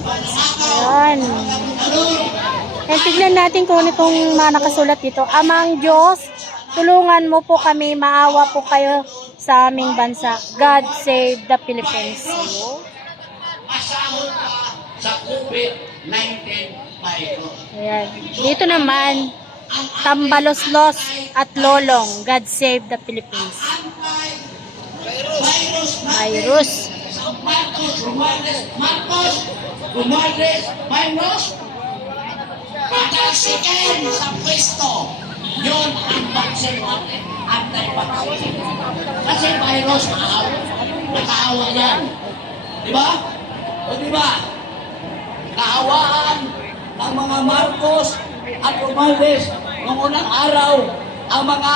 Ayan. And tignan natin kung ano itong mga nakasulat dito. Amang Diyos, tulungan mo po kami, maawa po kayo sa aming bansa. God save the Philippines. Masahol ka sa COVID-19 virus. Ayan. Dito naman, Tambaloslos at Lolong. God save the Philippines. Virus. Marcos, Romualdez, virus. Patasikin sa pwesto. Yun ang vaccine natin. Anti-vaccine. Kasi virus, nakaawa yan. Diba? O diba? Kaawaan ng mga Marcos at Romualdez noong unang araw ang mga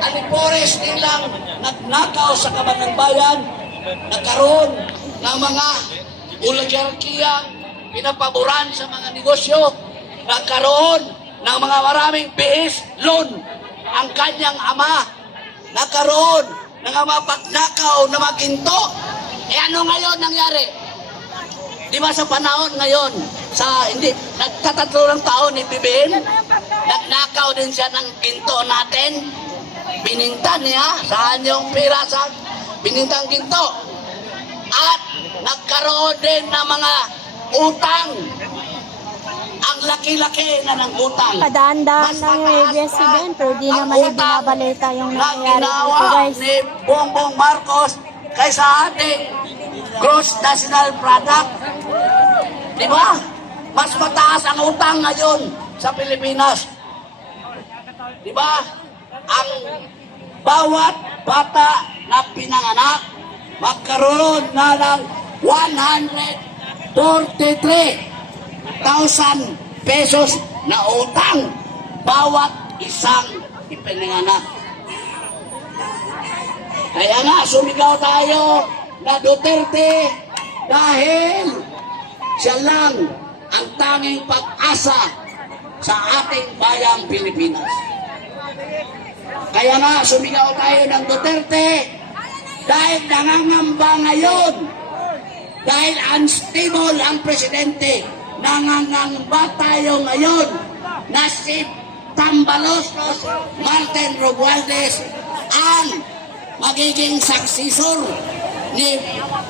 alipores nilang nagnakaw sa Kabanang Bayan, nagkaroon ng mga oligarkiyang pinapaboran sa mga negosyo, nagkaroon ng mga maraming bihis loan ang kanyang ama, nagkaroon ng mga pagnakaw na maginto. E ano ngayon nangyari? Di ba sa panahon ngayon, sa hindi, nagtatatlo ng taon ni BBM, nagnakaw din siya ng ginto natin, bininta niya, saan yung pira sa binintang ginto. At nagkaroon din ng mga utang, ang laki-laki na ng utang. Padaan-daan lang yung ABS-CBN, pero di naman yung binabalita yung nangyayari dito, guys. Ni Bongbong Marcos kaysa ating gross national product. Di ba? Mas mataas ang utang ngayon sa Pilipinas. Di ba? Ang bawat bata na pinanganak magkaroon na ng 143,000 pesos na utang bawat isang ipinanganak. Kaya nga, sumigaw tayo na Duterte dahil siya lang ang tanging pag-asa sa ating bayang Pilipinas. Kaya nga, sumigaw tayo ng Duterte dahil nangangamba ngayon, dahil unstable ang presidente, nangangamba tayo ngayon na si Tambaloslos Martin Romualdez ang magiging successor ni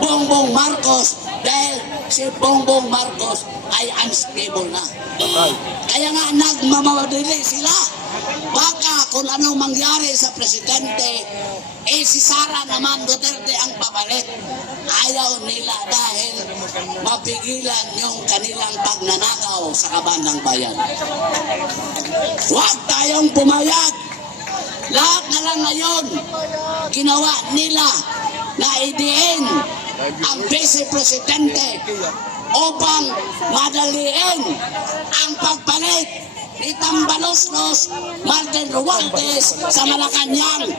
Bongbong Marcos dahil si Bongbong Marcos ay unstable na. Kaya nga nagmamadali sila. Baka kung anong mangyari sa presidente, si Sara naman Duterte ang papalit. Ayaw nila dahil mapigilan yung kanilang pagnanakaw sa Kabanang Bayan. Huwag tayong pumayag. Lahat na lang ngayon, ginawa nila na idiin ang Vice Presidente upang madaliin ang pagpalit ni Tambaloslos Martin Romualdez sa Malacanang.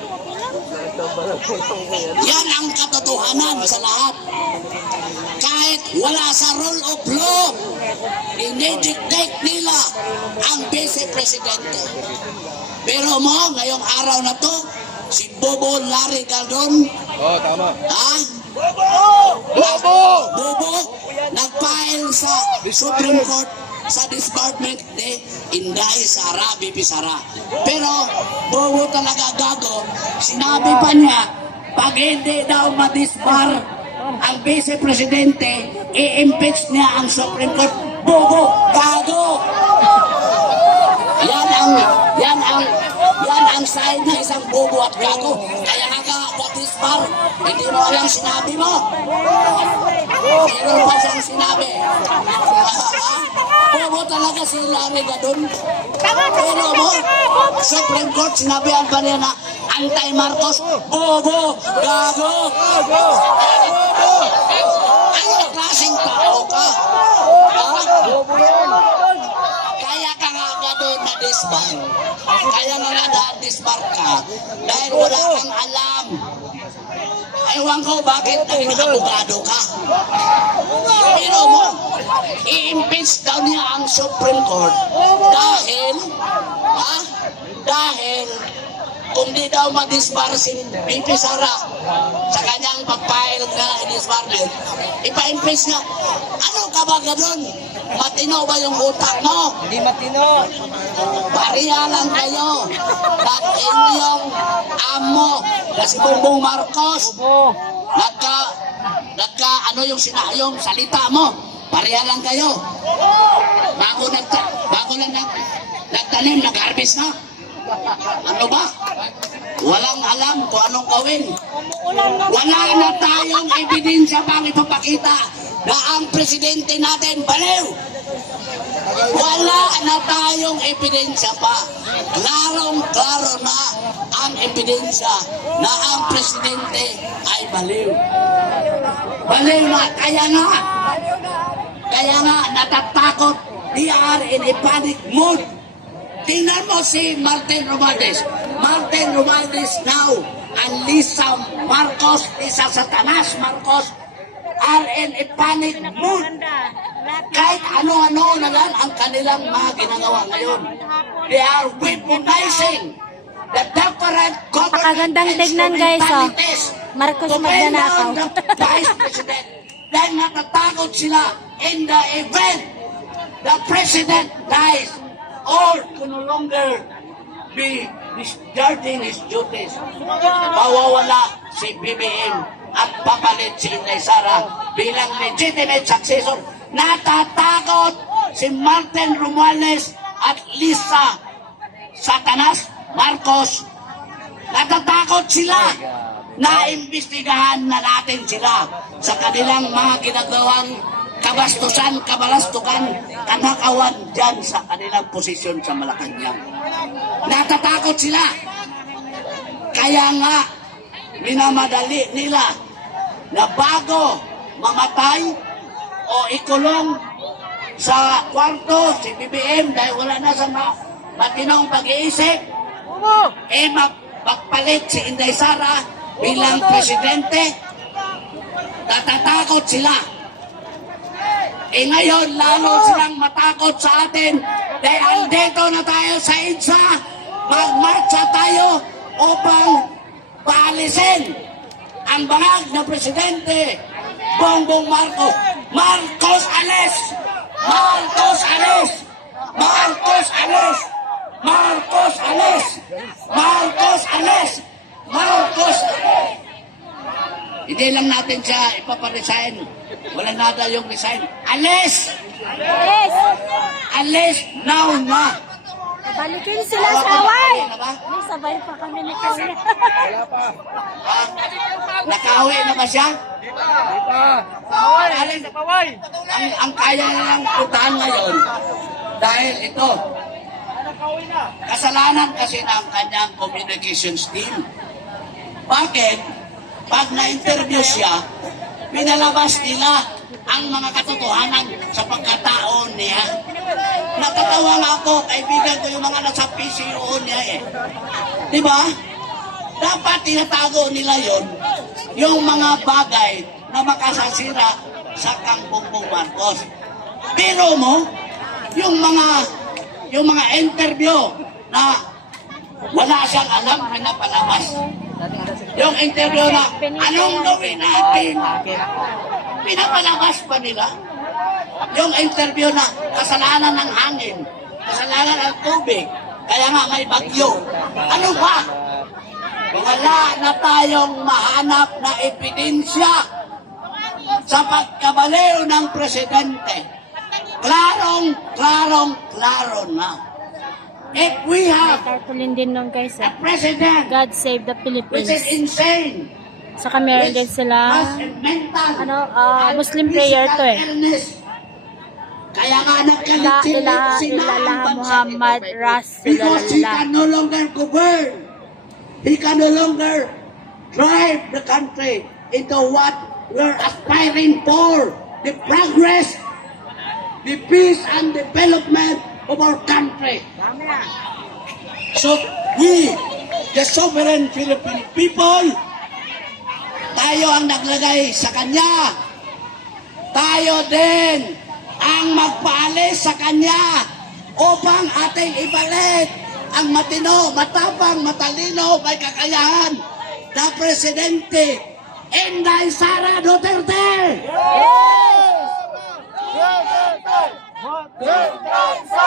Yan ang katotohanan sa lahat. Kahit wala sa rule of law, dinidictate nila ang Vice Presidente. Pero mo, ngayong araw na to, si Bobo Larry Galdon, Bobo, nag-file sa Supreme Court sa disbarment ni Inday Sara, BP Sara. Pero Bobo talaga gago, sinabi pa niya, pag hindi daw ma-disbar ang Vice Presidente, i-impeach niya ang Supreme Court. Bobo, gago! Yan ang sign na isang bobo at gago. Kaya nga disbar, hindi mo alam sinabi mo. Meron pa siyang sinabi. Bobo talaga si Larry Gadon. Pero mo, Supreme Court, sinabihan pa niya na anti-Marcos, bobo, gago. Anong klaseng tao ka? Kaya ka nga Gadon na disbar. Kaya nga na-disbar ka dahil wala kang alam. Ewan ko bakit naging abogado ka. Pero mo, i-impeach daw niya ang Supreme Court dahil kung di daw ma-disbar si BP Sara sa kanyang pag-file na i-disbarment, ipa-impress nga. Ano ka ba ganun? Matino ba yung utak mo? Hindi matino. Pariya lang kayo ng inyong amo na si Bongbong Marcos. Opo. Ano yung yung salita mo? Pariya lang kayo. Bago lang nagtanim, nag-harvest na. Ano ba? Walang alam kung anong gawin. Wala na tayong ebidensya pang ipapakita na ang presidente natin baliw. Wala na tayong ebidensya pa. Klarong-klaro na ang ebidensya na ang presidente ay baliw. Baliw na, kaya nga natatakot. They are in a panic mood. Tingnan mo si Martin Romualdez. Martin Romualdez now and Lisa Marcos, Lisa Satanas Marcos are in a panic mood. Kahit ano-ano na lang ang kanilang mga ginagawa ngayon. They are weaponizing the different Napakagandang tignan, guys, oh. Marcos to bring magnanakaw. down the Vice President. Dahil natatakot sila in the event the President dies or can no longer be discharging his duties. Mawawala si BBM at papalit si Inday Sara bilang legitimate successor. Natatakot si Martin Romualdez at Lisa Satanas Marcos. Natatakot sila na imbestigahan na natin sila sa kanilang mga ginagawang kabastusan, kabalastukan, kanakawan dyan sa kanilang posisyon sa Malacanang. Natatakot sila. Kaya nga, minamadali nila na bago mamatay o ikulong sa kwarto si BBM dahil wala na sa matinong pag-iisip, magpalit si Inday Sara bilang presidente. Natatakot sila. Ngayon, lalo silang matakot sa atin dahil andito na tayo sa EDSA. Magmarcha tayo upang paalisin ang bangag na presidente Bongbong Marcos. Marcos alis! Marcos alis! Marcos alis! Marcos alis! Marcos alis! Marcos alis! Hindi lang natin siya ipaparesign. Wala nada yung resign. Alis! Yes! Alis now na! Balikin sila sa away! May sabay pa kami ni Kuya. Nakawi na ba siya? Alin sa paway. Ang kaya nilang putahan ngayon dahil ito, kasalanan kasi ng kanyang communications team. Bakit? Pag na-interview siya, pinalabas nila ang mga katotohanan sa pagkatao niya. Natatawa nga ako, kaibigan ko yung mga nasa PCO niya eh. Diba? Dapat tinatago nila yon yung mga bagay na makasasira sa kang Bongbong Marcos. Pero mo, yung mga interview na wala siyang alam, pinapalabas. Yung interview na, anong gawin natin? Pinapalabas pa nila. Yung interview na, kasalanan ng hangin, kasalanan ng tubig, kaya nga may bagyo. Ano ba? Wala na tayong mahanap na ebidensya sa pagkabaliw ng presidente. Klaro na. If we have Tarpaulin din nun, guys. a president God save the which is Philippines. insane, Saka meron din sila, has a mental and Muslim prayer to eh. physical illness. Kaya nga nagkalitsin Ilalah Muhammad because he Rasulullah. can no longer govern. He can no longer drive the country into what we're aspiring for, the progress, the peace and development of our country. So we, the sovereign Philippine people, tayo ang naglagay sa kanya. Tayo din ang magpaalis sa kanya upang ating ibalik ang matino, matapang, matalino, may kakayahan na Presidente Inday Sara Duterte! Duterte!